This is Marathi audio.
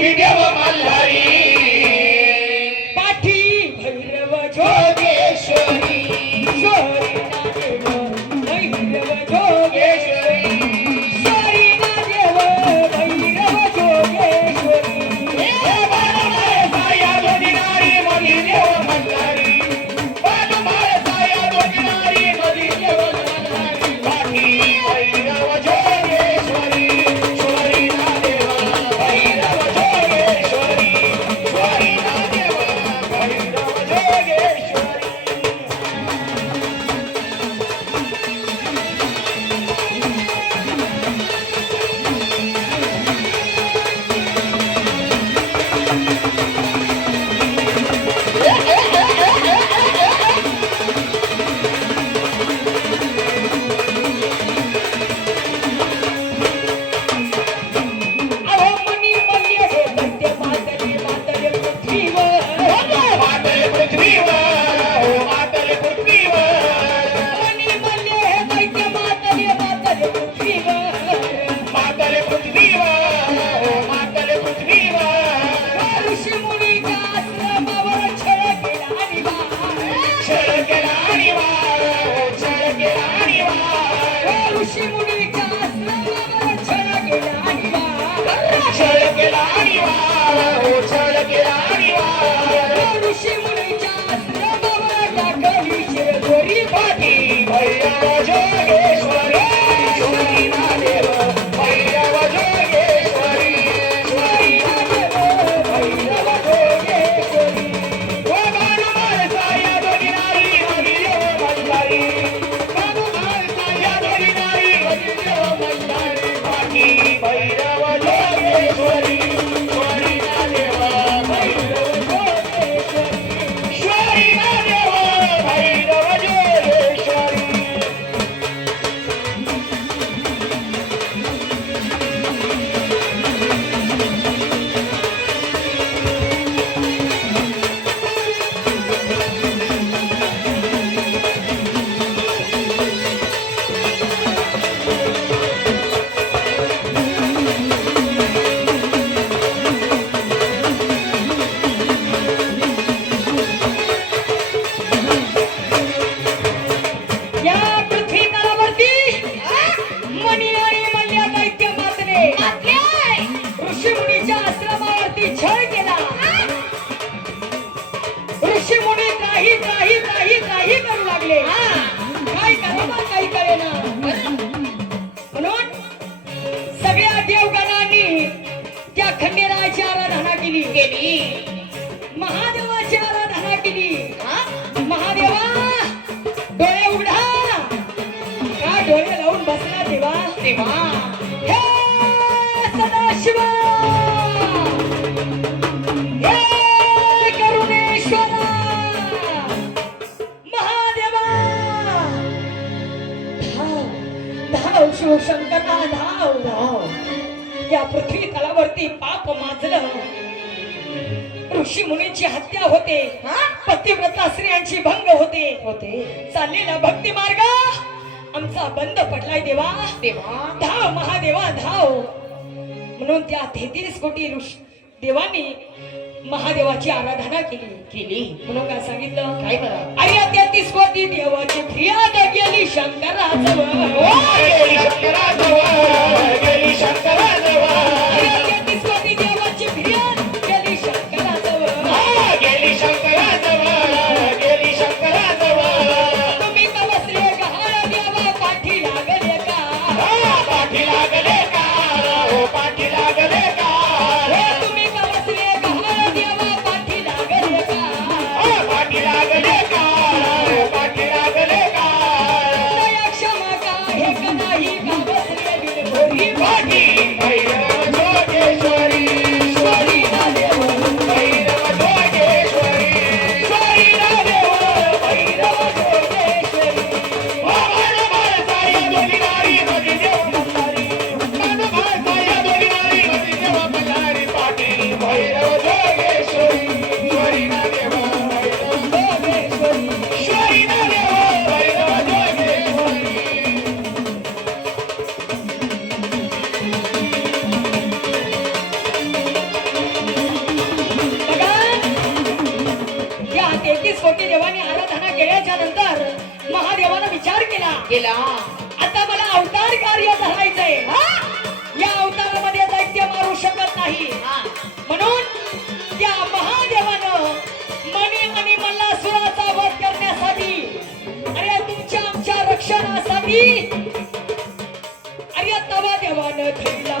give up my लागले. काय करावं काही करेना म्हणून सगळ्या देवगणांनी त्या खंडेरायाची आराधना केली. गेली महादेवाची आराधना केली. महादेवा डोळे उघडा. का डोळे लावून बसला देवा देवा करणारा धाव या पृथ्वी तलावरती पाप माजलं. ऋषी मुनीची हत्या होते. पतिव्रता स्त्रियांची भंग होते. होते. चाललेला भक्ती मार्ग आमचा बंद पडलाय देवा. देवा. धाव महादेवा धाव. म्हणून त्या तेहतीस कोटी ऋषी देवांनी महादेवाची आराधना केली. केली. म्हणून काय सांगितलं? काय बरं? अरे स्वती देवाची फियाद गेली शंकराजवळ. गेली शंकराजवळ गेली शंकरा केल्याच्यानंतर महादेवानं विचार केला. केला. आता मला अवतार कार्य धरायचंय. या अवतारामध्ये दैत्य मारू शकत नाही. म्हणून त्या महादेवानं मणी आणि मल्लासुराचा वध करण्यासाठी अरे तुमच्या आमच्या रक्षणासाठी अरे तवा देवानं धैला